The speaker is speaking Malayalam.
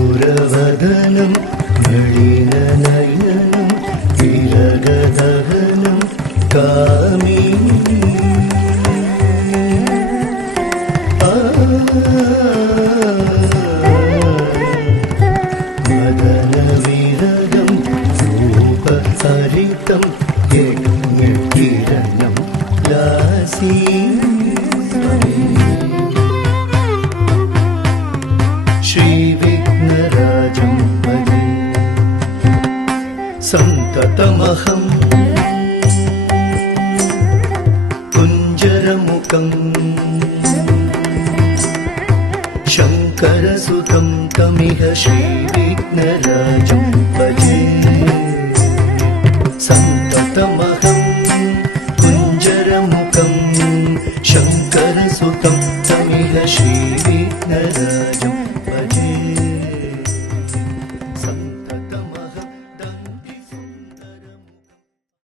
മധുരവദനം നളിനനയനം വിരഗദഹനം കാമിനി മദനവിരഗം രൂപഹരിതം യജ്ഞകിരണം ലാസീ श्रीविघ्नराजं भजे सन्ततमहं कुञ्जरमुखं शङ्करसुतं तमिह श्रीविघ्नराजं भजे सन्ततमहं कुञ्जरमुखं शङ्करसुतं तमिह श्रीविघ्नराजं